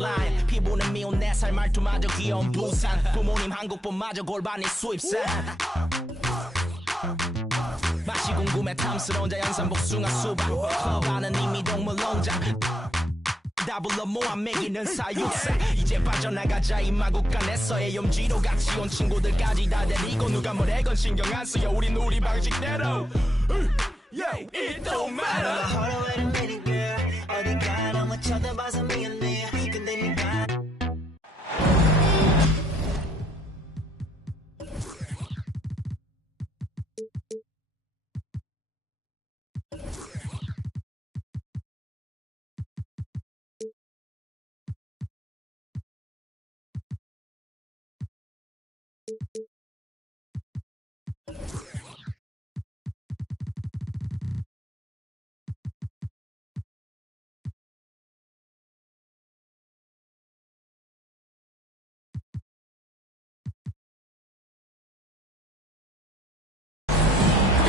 코스라인 피부는 미운 4살 말투마저 귀여운 부산 부모님 한국분마저 골반이 수입산 맛이 궁금해 탐스러운 자연산 복숭아 수박 커가는 이미 동물농장 다 불러 모아 먹이는 사육사 이제 빠져나가자 이 마국간에서의 염지로 같이 온 친구들까지 다 데리고 누가 뭐래건 신경 안 써요 우린 우리 방식대로 Yeah, it don't matter 어디가 너무 쳐다봐서 미안해 근데 네가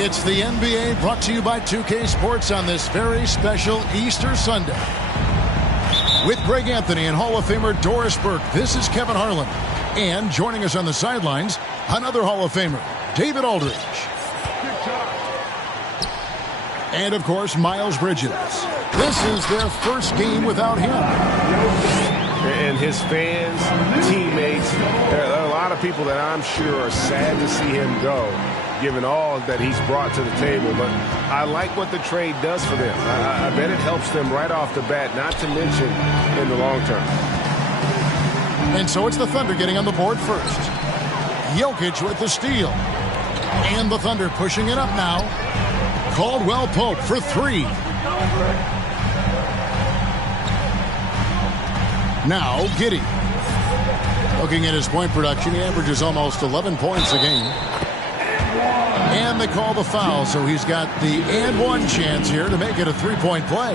It's the NBA brought to you by 2K Sports on this very special Easter Sunday. With Greg Anthony and Hall of Famer Doris Burke, this is Kevin Harlan. And joining us on the sidelines, another Hall of Famer, David Aldridge. And, of course, Miles Bridges. This is their first game without him. And his fans, teammates, there are a lot of people that I'm sure are sad to see him go, given all that he's brought to the table. But I like what the trade does for them. I bet it helps them right off the bat, not to mention in the long term. And so it's the Thunder getting on the board first. Jokic with the steal. And the Thunder pushing it up now. Caldwell Pope for three. Now Giddey. Looking at his point production, he averages almost 11 points a game. And they call the foul, so he's got the and one chance here to make it a three-point play.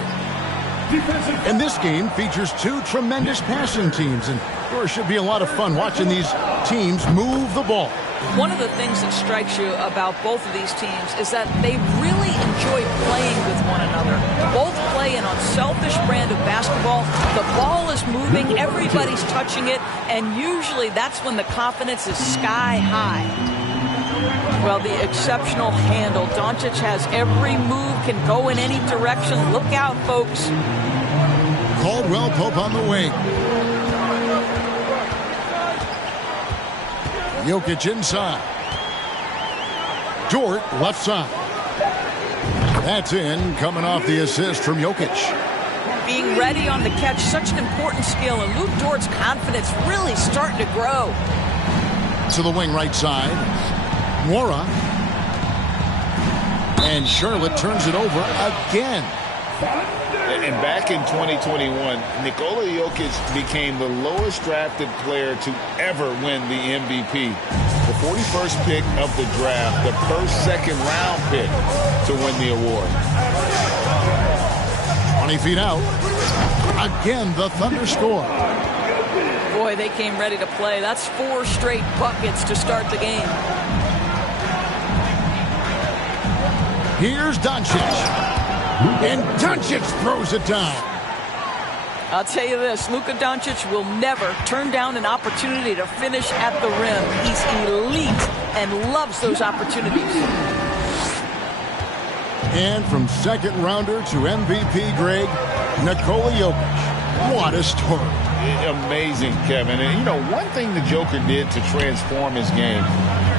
And this game features two tremendous passing teams, and there should be a lot of fun watching these teams move the ball. One of the things that strikes you about both of these teams is that they really enjoy playing with one another. Both play an unselfish brand of basketball. The ball is moving, everybody's touching it, and usually that's when the confidence is sky high. Well, the exceptional handle. Doncic has every move, can go in any direction. Look out, folks. Caldwell Pope on the wing. Jokic inside. Dort left side. That's in, coming off the assist from Jokic. Being ready on the catch, such an important skill, and Luke Dort's confidence really starting to grow. To the wing right side. Nwora. And Charlotte turns it over again. And back in 2021, Nikola Jokic became the lowest drafted player to ever win the MVP. The 41st pick of the draft, the first second-round pick to win the award. 20 feet out. Again, the Thunder score. Boy, they came ready to play. That's 4 straight buckets to start the game. Here's Doncic. And Doncic throws it down. I'll tell you this, Luka Doncic will never turn down an opportunity to finish at the rim. He's elite and loves those opportunities. And from second rounder to MVP, Greg, Nikola Jokic. What a story. Amazing, Kevin. And, you know, one thing the Joker did to transform his game,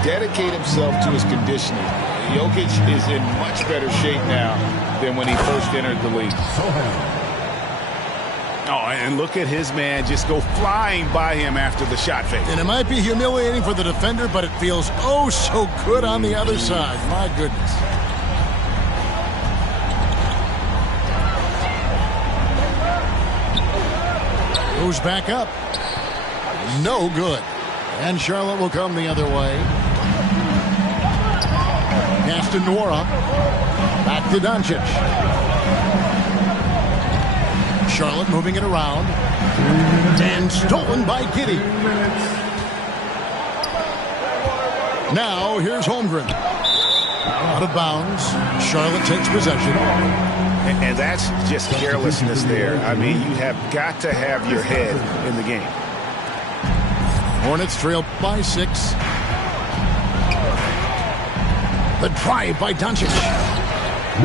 dedicate himself to his conditioning. Jokic is in much better shape now than when he first entered the league. Oh, and look at his man just go flying by him after the shot fake. And it might be humiliating for the defender, but it feels oh so good on the other side. My goodness. Goes back up. No good. And Charlotte will come the other way. Pass to Nwora. Back to Doncic. Charlotte moving it around. And stolen by Giddey. Now here's Holmgren. Out of bounds. Charlotte takes possession. And that's just carelessness there. I mean, you have got to have your head in the game. Hornets trail by 6. The drive by Doncic.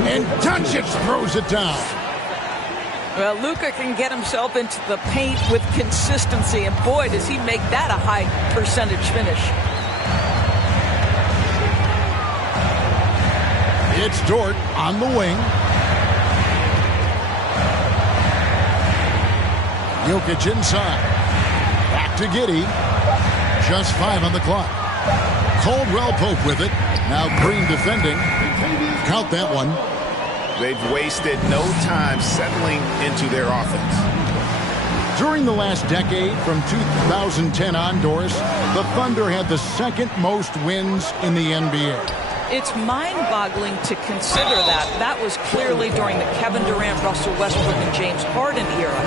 And Doncic throws it down. Well, Luka can get himself into the paint with consistency, and boy, does he make that a high percentage finish. It's Dort on the wing. Jokic inside. Back to Giddey. Just 5 on the clock. Caldwell Pope with it. Now Green defending. Count that one. They've wasted no time settling into their offense. During the last decade, from 2010 on, Doris, the Thunder had the second most wins in the NBA. It's mind-boggling to consider that. That was clearly during the Kevin Durant, Russell Westbrook, and James Harden era.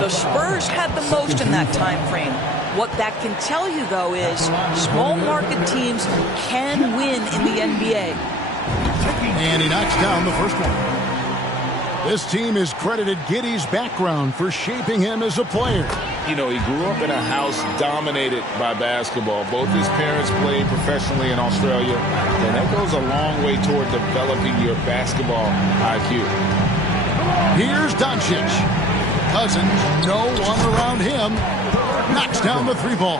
The Spurs had the most in that time frame. What that can tell you, though, is small market teams can win in the NBA. And he knocks down the first one. This team has credited Giddey's background for shaping him as a player. You know, he grew up in a house dominated by basketball. Both his parents played professionally in Australia, and that goes a long way toward developing your basketball IQ. Here's Doncic. Cousins, no one around him. Knocks down the 3-ball.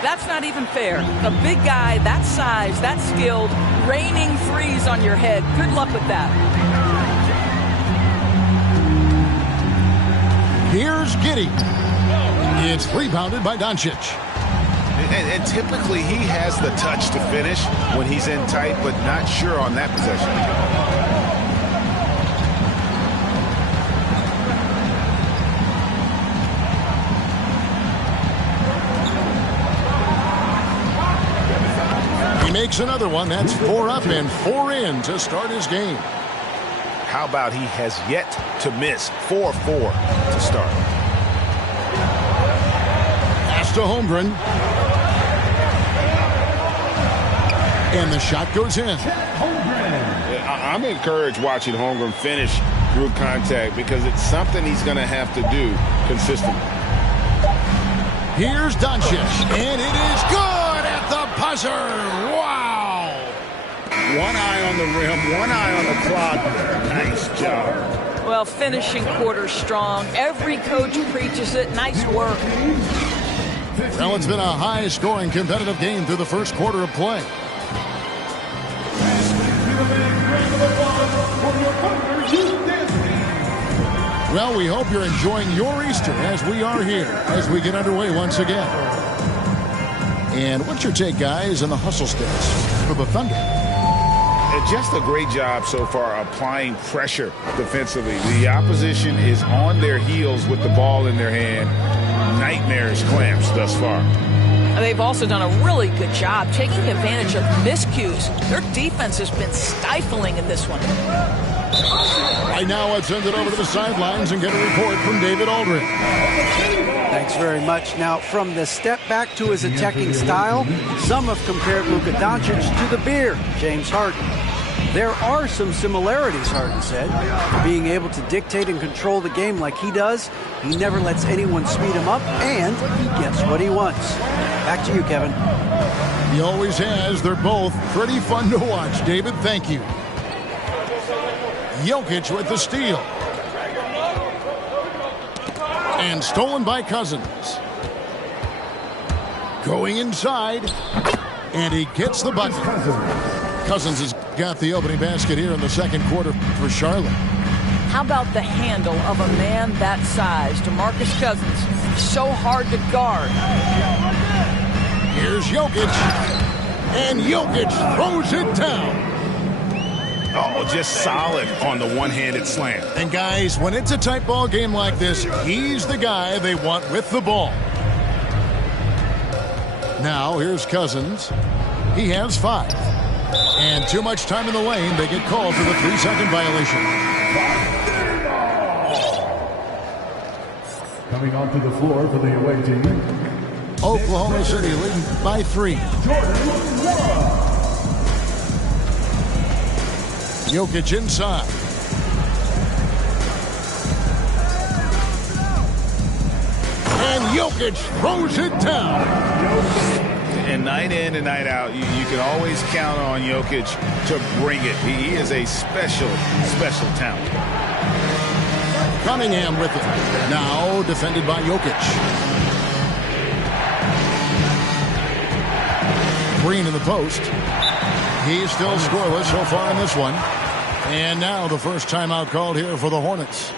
That's not even fair. A big guy, that size, that skilled, raining threes on your head. Good luck with that. Here's Giddey. It's rebounded by Doncic. And typically he has the touch to finish when he's in tight, but not sure on that possession. He makes another one. That's 4 up and 4 in to start his game. How about he has yet to miss 4-4 to start? Pass to Holmgren. And the shot goes in. I'm encouraged watching Holmgren finish through contact because it's something he's going to have to do consistently. Here's Doncic. And it is good at the buzzer. Wow. One eye on the rim, one eye on the clock. Nice job. Well, finishing quarter strong. Every coach preaches it. Nice work. Well, it's been a high-scoring competitive game through the first quarter of play. Well, we hope you're enjoying your Easter as we are here as we get underway once again. And what's your take, guys, on the hustle stats for the Thunder? Just a great job so far applying pressure defensively. The opposition is on their heels with the ball in their hand. Nightmarish clamps thus far. They've also done a really good job taking advantage of miscues. Their defense has been stifling in this one. Right now, let's send it over to the sidelines and get a report from David Aldridge. Thanks very much. Now, from the step back to his attacking style, some have compared Luka Doncic to the bear, James Harden. There are some similarities, Harden said. Being able to dictate and control the game like he does, he never lets anyone speed him up, and he gets what he wants. Back to you, Kevin. He always has. They're both pretty fun to watch. David, thank you. Jokic with the steal. And stolen by Cousins. Going inside. And he gets the bucket. Cousins has got the opening basket here in the second quarter for Charlotte. How about the handle of a man that size? DeMarcus Cousins, so hard to guard. Here's Jokic. And Jokic throws it down. Oh, just solid on the one-handed slam. And guys, when it's a tight ball game like this, he's the guy they want with the ball. Now, here's Cousins. He has 5. And too much time in the lane. They get called for the 3-second violation. Coming onto the floor for the away team, Oklahoma City leading by 3. Jokic inside. Jokic throws it down. And night in and night out, you can always count on Jokic to bring it. He is a special, special talent. Cunningham with it. Now defended by Jokic. Green in the post. He's still scoreless so far in this one. And now the first timeout called here for the Hornets.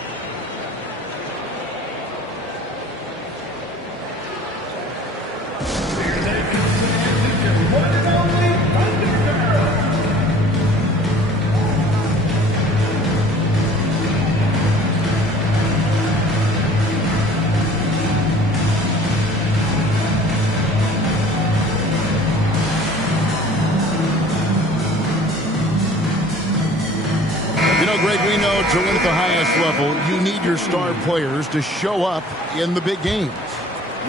Greg, we know to win at the highest level, you need your star players to show up in the big games.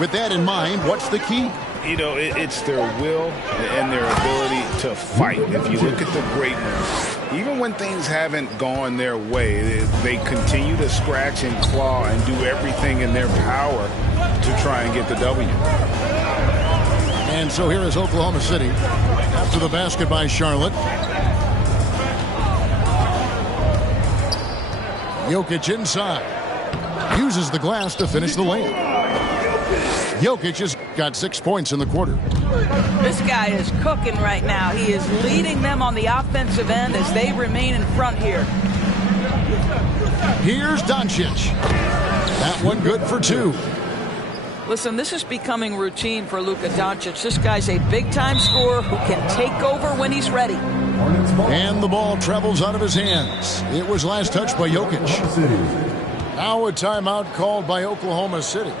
With that in mind, what's the key? You know, it's their will and their ability to fight. If you look at the great ones, even when things haven't gone their way, they continue to scratch and claw and do everything in their power to try and get the W. And so here is Oklahoma City after the basket by Charlotte. Jokic inside. Uses the glass to finish the lane. Jokic has got 6 points in the quarter. This guy is cooking right now. He is leading them on the offensive end as they remain in front here. Here's Doncic. That one good for 2. Listen, this is becoming routine for Luka Doncic. This guy's a big-time scorer who can take over when he's ready. And the ball travels out of his hands. It was last touched by Jokic. Now a timeout called by Oklahoma City.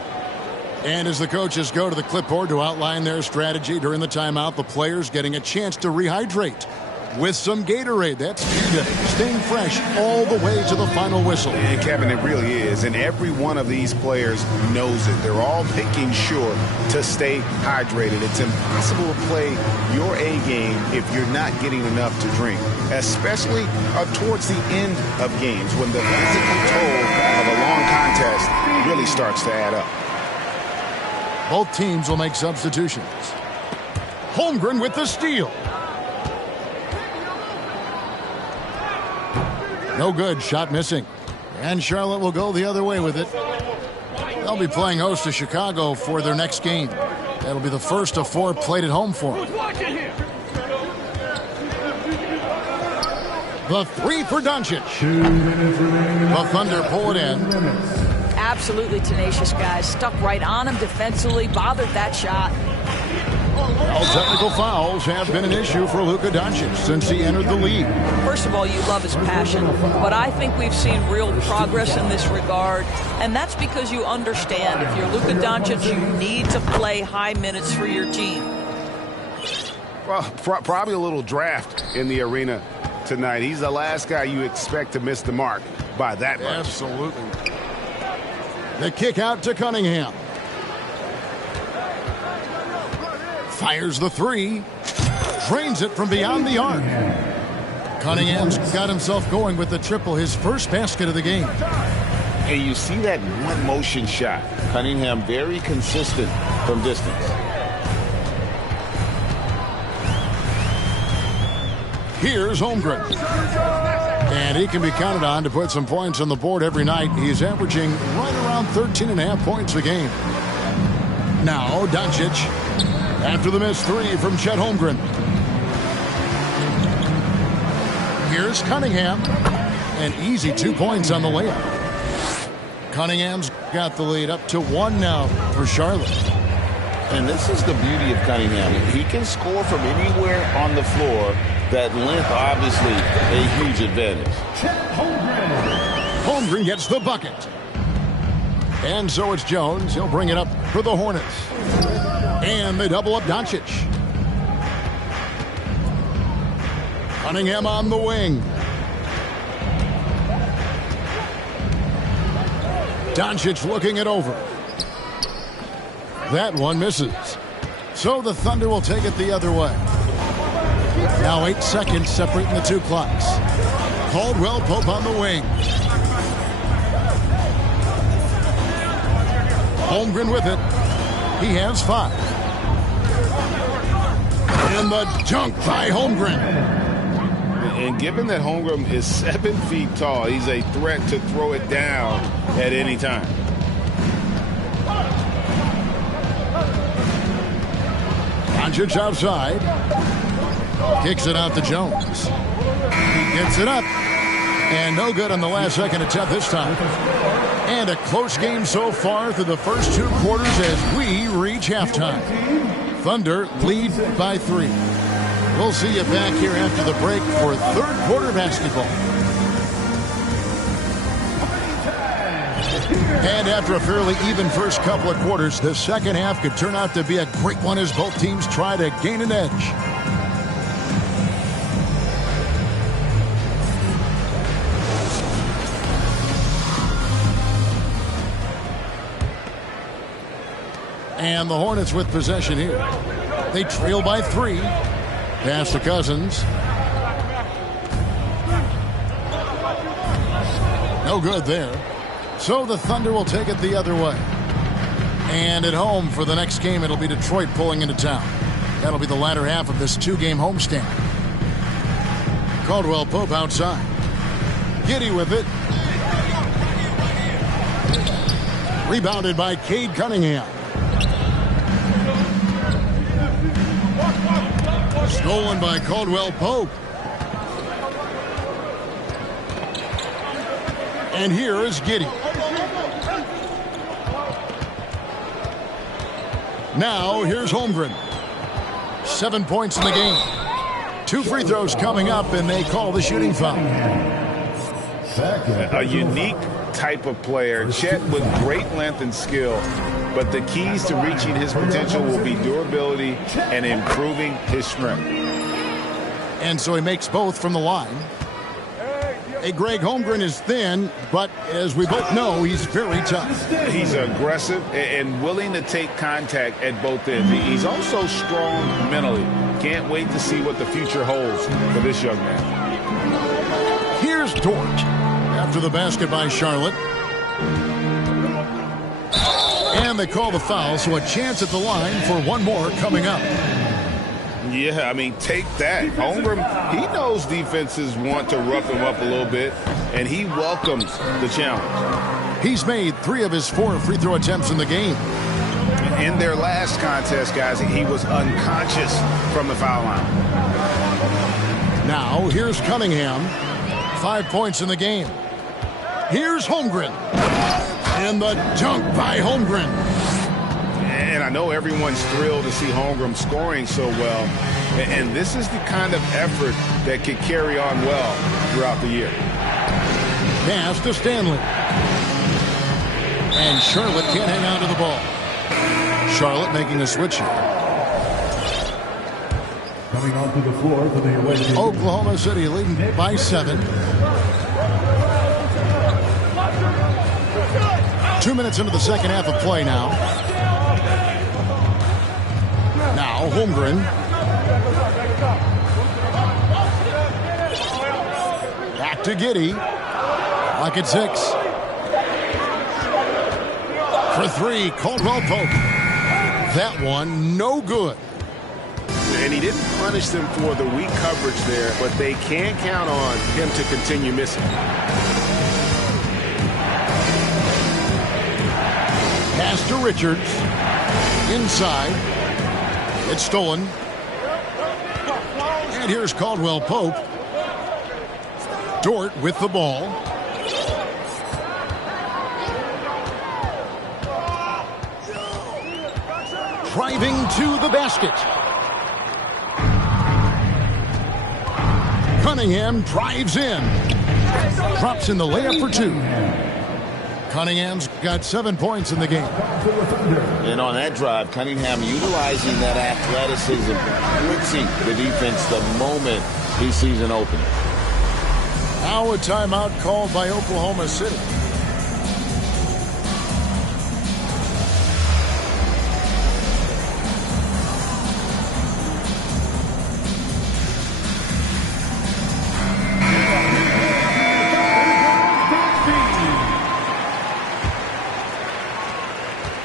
And as the coaches go to the clipboard to outline their strategy during the timeout, the players getting a chance to rehydrate with some Gatorade. That's key to staying fresh all the way to the final whistle. And Kevin, it really is. And every one of these players knows it. They're all making sure to stay hydrated. It's impossible to play your A game if you're not getting enough to drink, especially towards the end of games when the physical toll of a long contest really starts to add up. Both teams will make substitutions. Holmgren with the steal. No good. Shot missing. And Charlotte will go the other way with it. They'll be playing host to Chicago for their next game. That'll be the first of 4 played at home for them. The 3 for Doncic. The Thunder pull it in. Absolutely tenacious guys. Stuck right on him defensively. Bothered that shot. All technical fouls have been an issue for Luka Doncic since he entered the league. First of all, you love his passion, but I think we've seen real progress in this regard, and that's because you understand if you're Luka Doncic, you need to play high minutes for your team. Well, probably a little draft in the arena tonight. He's the last guy you expect to miss the mark by that much. Absolutely. The kick out to Cunningham. Fires the 3. Drains it from beyond the arc. Cunningham's got himself going with the triple, his first basket of the game. And you see that one motion shot. Cunningham very consistent from distance. Here's Holmgren. And he can be counted on to put some points on the board every night. He's averaging right around 13.5 points a game. Now Doncic. After the missed 3 from Chet Holmgren. Here's Cunningham. An easy 2 points on the layup. Cunningham's got the lead up to 1 now for Charlotte. And this is the beauty of Cunningham. He can score from anywhere on the floor. That length, obviously, a huge advantage. Holmgren gets the bucket. And so it's Jones. He'll bring it up for the Hornets. And they double up Doncic. Cunningham on the wing. Doncic looking it over. That one misses. So the Thunder will take it the other way. Now 8 seconds separating the 2 clocks. Caldwell Pope on the wing. Holmgren with it. He has 5. And the dunk by Holmgren. And given that Holmgren is 7 feet tall, he's a threat to throw it down at any time. Doncic outside. Kicks it out to Jones. He gets it up. And no good on the last second attempt this time. And a close game so far through the first 2 quarters as we reach halftime. Thunder lead by 3. We'll see you back here after the break for third quarter basketball. And after a fairly even first couple of quarters, the second half could turn out to be a great one as both teams try to gain an edge. And the Hornets with possession here. They trail by 3. Pass to Cousins. No good there. So the Thunder will take it the other way. And at home for the next game, it'll be Detroit pulling into town. That'll be the latter half of this 2-game homestand. Caldwell Pope outside. Giddy with it. Rebounded by Cade Cunningham. Stolen by Caldwell Pope. And here is Giddy. Now here's Holmgren. 7 points in the game. 2 free throws coming up, and they call the shooting foul. A unique type of player. Chet with great length and skill. But the keys to reaching his potential will be durability and improving his strength. And so he makes both from the line. Hey, Greg, Holmgren is thin, but as we both know, he's very tough. He's aggressive and willing to take contact at both ends. He's also strong mentally. Can't wait to see what the future holds for this young man. Here's Dort after the basket by Charlotte. And they call the foul, so a chance at the line for one more coming up. Yeah, I mean, take that. Holmgren, he knows defenses want to rough him up a little bit, and he welcomes the challenge. He's made 3 of his 4 free throw attempts in the game. In their last contest, guys, he was unconscious from the foul line. Now, here's Cunningham. 5 points in the game. Here's Holmgren. And the dunk by Holmgren. And I know everyone's thrilled to see Holmgren scoring so well. And this is the kind of effort that could carry on well throughout the year. Pass to Stanley. And Charlotte can't hang on to the ball. Charlotte making a switch here. Coming onto the floor for the away team. Oklahoma City leading by 7. 2 minutes into the second half of play now. Now Holmgren. Back to Giddy. Lock at 6. For 3, Caldwell Pope. That one, no good. And he didn't punish them for the weak coverage there, but they can count on him to continue missing. Pass to Richards. Inside. It's stolen. And here's Caldwell Pope. Dort with the ball. Driving to the basket. Cunningham drives in. Drops in the layup for 2. Cunningham's got 7 points in the game. And on that drive, Cunningham utilizing that athleticism, blitzing the defense the moment he sees an opening. Now a timeout called by Oklahoma City.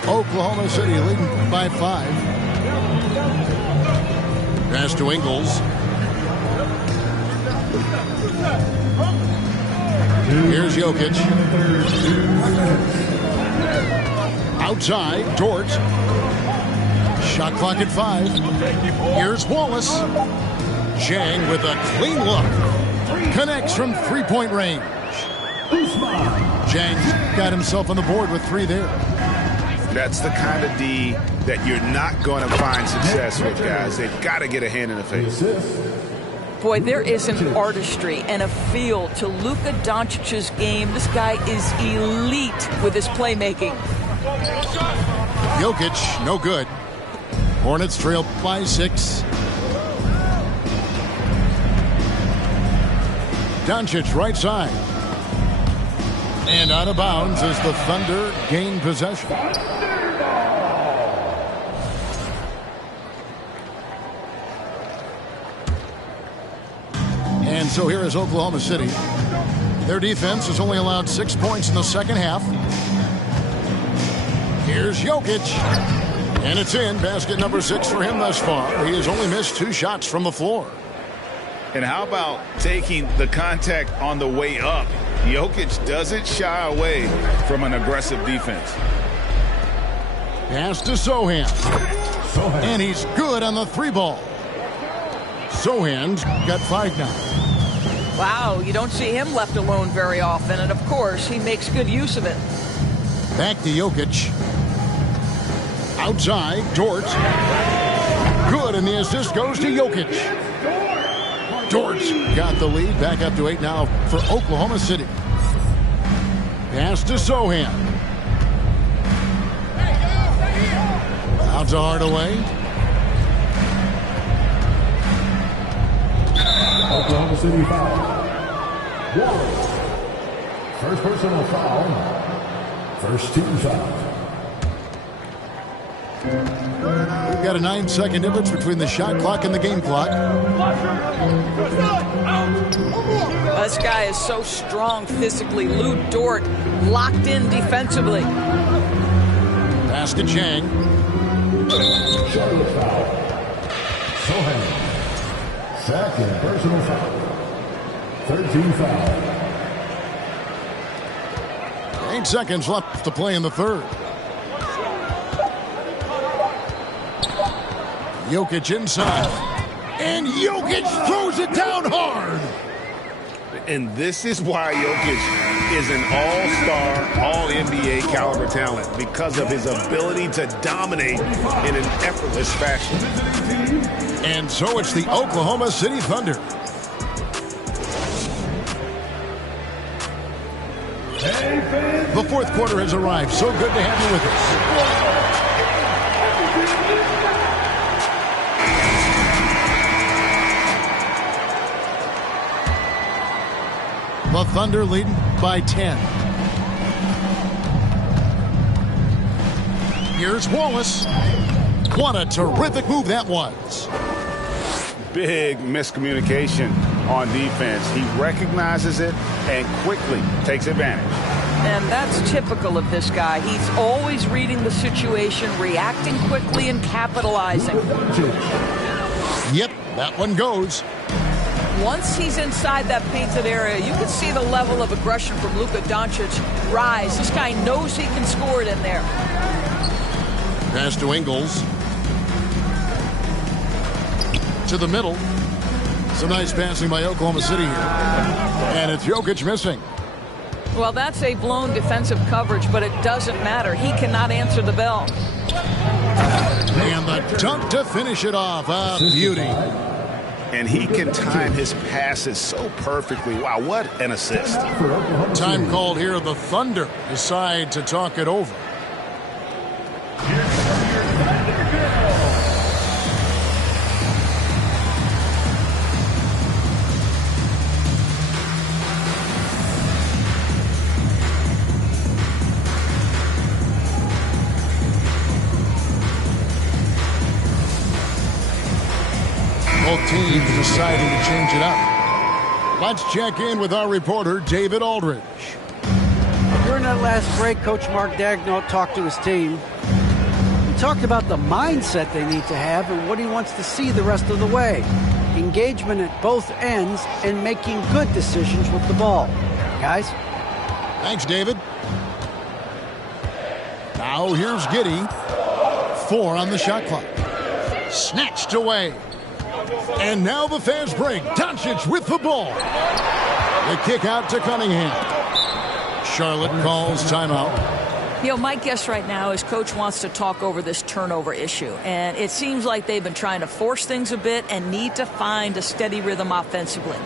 Oklahoma Oklahoma City leading by 5. Pass to Ingles. Here's Jokic. Outside, Dort. Shot clock at 5. Here's Wallace. Jang with a clean look. Connects from three-point range. Jang got himself on the board with 3 there. That's the kind of D that you're not going to find success with, guys. They've got to get a hand in the face. Boy, there is an artistry and a feel to Luka Doncic's game. This guy is elite with his playmaking. Jokic, no good. Hornets trail by 6. Doncic right side. And out of bounds as the Thunder gain possession. And so here is Oklahoma City. Their defense has only allowed 6 points in the second half. Here's Jokic. And it's in. Basket number 6 for him thus far. He has only missed 2 shots from the floor. And how about taking the contact on the way up? Jokic doesn't shy away from an aggressive defense. Pass to Sohan. And he's good on the 3-ball. Sohan's got 5 now. Wow, you don't see him left alone very often. And, of course, he makes good use of it. Back to Jokic. Outside, Dort. Good, and the assist goes to Jokic. Dort's got the lead. Back up to 8 now for Oklahoma City. Pass to Sohan. Out to Hardaway. Oklahoma City foul. First personal foul. First team foul. We've got a 9-second difference between the shot clock and the game clock. This guy is so strong physically. Lou Dort locked in defensively. Pass to Jang. Charlotte foul. Sohan. Second personal foul. 13 foul. 8 seconds left to play in the third. Jokic inside. And Jokic throws it down hard. And this is why Jokic is an all-star, all-NBA caliber talent, because of his ability to dominate in an effortless fashion. And so it's the Oklahoma City Thunder. The fourth quarter has arrived. So good to have you with us. The Thunder leading by 10. Here's Wallace. What a terrific move that was. Big miscommunication on defense. He recognizes it and quickly takes advantage. And that's typical of this guy. He's always reading the situation, reacting quickly, and capitalizing. Yep, that one goes. Once he's inside that painted area, you can see the level of aggression from Luka Doncic rise. This guy knows he can score it in there. Pass to Ingles. To the middle. Some nice passing by Oklahoma City here. And it's Jokic missing. Well, that's a blown defensive coverage, but it doesn't matter. He cannot answer the bell. And the dunk to finish it off. A beauty. And he can time his passes so perfectly. Wow, what an assist. Time called here. The Thunder decide to talk it over. Both teams deciding to change it up. Let's check in with our reporter, David Aldridge. During that last break, Coach Mark Daigneault talked to his team. talked about the mindset they need to have and what he wants to see the rest of the way. Engagement at both ends and making good decisions with the ball. Guys? Thanks, David. Now here's Giddey. 4 on the shot clock. Snatched away. And now the fast break. Doncic with the ball. The kick out to Cunningham. Charlotte calls timeout. You know, my guess right now is Coach wants to talk over this turnover issue. And it seems like they've been trying to force things a bit and need to find a steady rhythm offensively.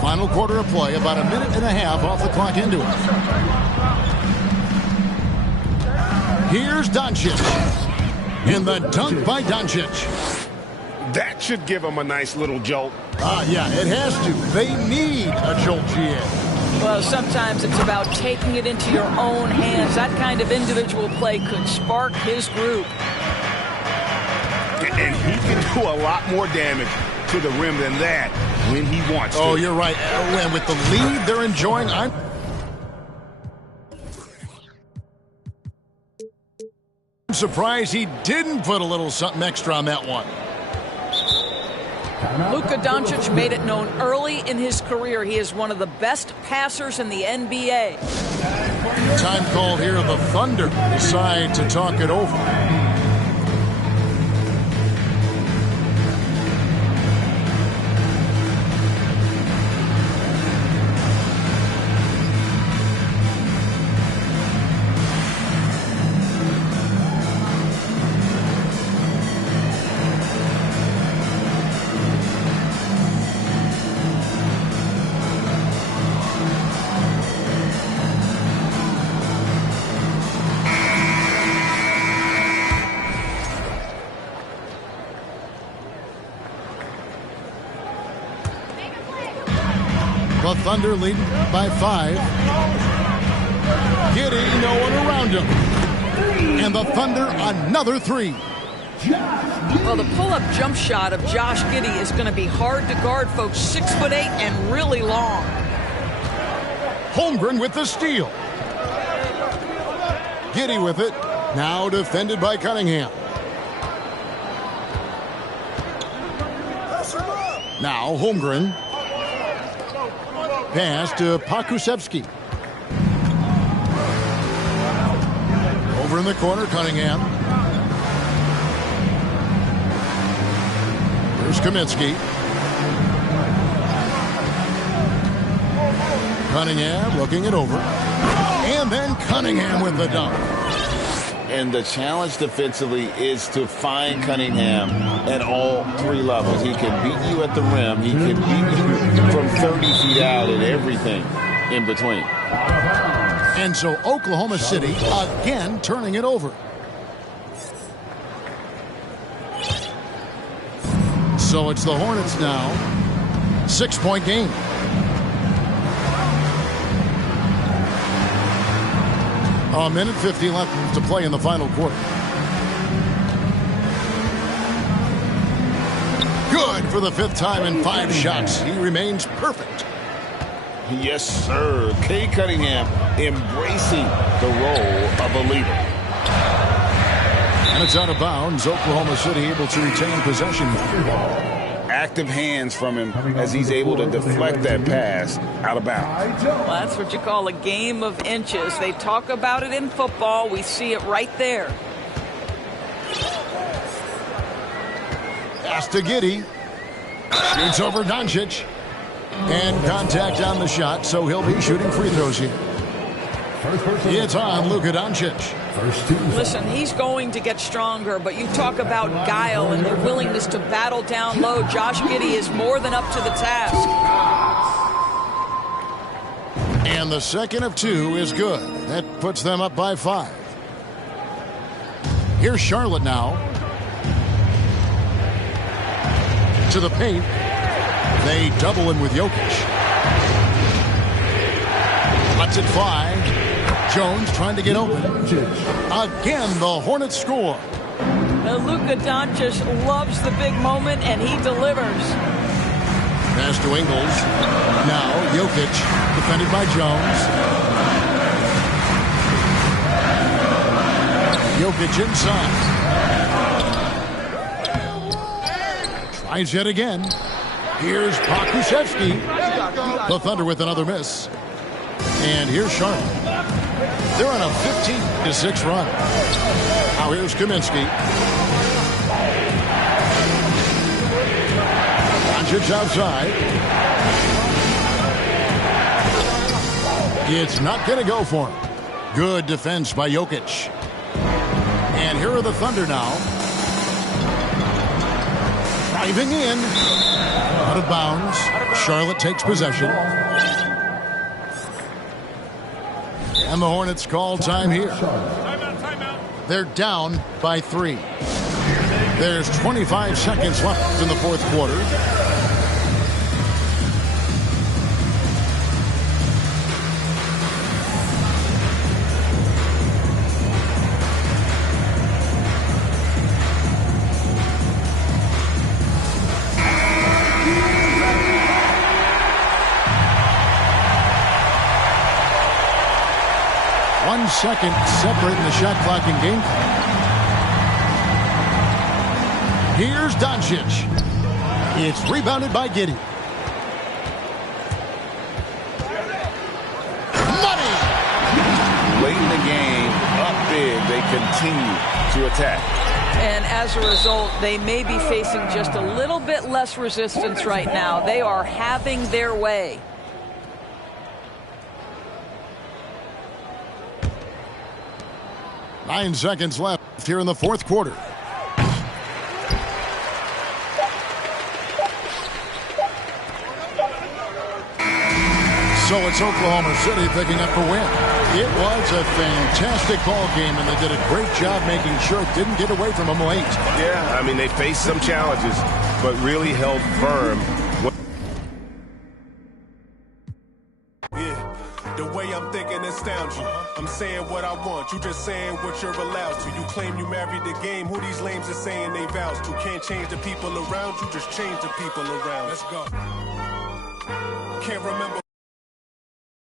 Final quarter of play, about a minute and a half off the clock into it. Here's Doncic. And the dunk by Doncic. That should give him a nice little jolt. Yeah, it has to. They need a jolt, GA. Well, sometimes it's about taking it into your own hands. That kind of individual play could spark his group. And he can do a lot more damage to the rim than that when he wants to. Oh, you're right. And with the lead they're enjoying, I'm surprised he didn't put a little something extra on that one. Luka Doncic made it known early in his career he is one of the best passers in the NBA. Time called here. The Thunder decide to talk it over. The Thunder leading by 5. Giddey, no one around him. And the Thunder, another 3. Well, the pull-up jump shot of Josh Giddey is going to be hard to guard, folks. 6'8" and really long. Holmgren with the steal. Giddey with it. Now defended by Cunningham. Now Holmgren. Pass to Pokusevski. Over in the corner, Cunningham. Here's Kaminsky. Cunningham looking it over. And then Cunningham with the dunk. And the challenge defensively is to find Cunningham at all 3 levels. He can beat you at the rim. He can beat you from 30 feet out and everything in between. And so Oklahoma City again turning it over. So it's the Hornets now. 6-point game. A minute 50 left to play in the final quarter. Good for the 5th time in 5 shots. He remains perfect. Yes, sir. Cade Cunningham embracing the role of a leader. And it's out of bounds. Oklahoma City able to retain possession. Active hands from him as he's able to deflect that pass out of bounds. Well, that's what you call a game of inches. They talk about it in football. We see it right there. Pass to Giddey. Shoots over Doncic. And contact on the shot, so he'll be shooting free throws here. It's on Luka Doncic. Listen, he's going to get stronger, but you talk about guile and the willingness to battle down low. Josh Giddey is more than up to the task. And the second of 2 is good. That puts them up by 5. Here's Charlotte now. To the paint. They double him with Jokic. Lets it fly. Jones trying to get open. Again, the Hornets score. Luka Doncic loves the big moment, and he delivers. Pass to Ingles. Now Jokic, defended by Jones. Jokic inside. Tries yet again. Here's Pokusevski. The Thunder with another miss. And here's Charlotte. They're on a 15-6 run. Now here's Kaminsky. Doncic outside. It's not going to go for him. Good defense by Jokic. And here are the Thunder now. Driving in. Out of bounds. Charlotte takes possession. And the Hornets call time here. They're down by 3. There's 25 seconds left in the fourth quarter. Second separating the shot clock and game clock. Here's Doncic. It's rebounded by Giddey. Money! Late in the game, up big, they continue to attack. And as a result, they may be facing just a little bit less resistance right now. They are having their way. Nine seconds left here in the fourth quarter. So it's Oklahoma City picking up the win. It was a fantastic ball game, and they did a great job making sure it didn't get away from them late. Yeah, I mean, they faced some challenges, but really held firm. The way I'm thinking astounds you. I'm saying what I want, you just saying what you're allowed to. You claim you married the game, who these lames are saying they vows to. Can't change the people around you, just change the people around. Let's go. Can't remember.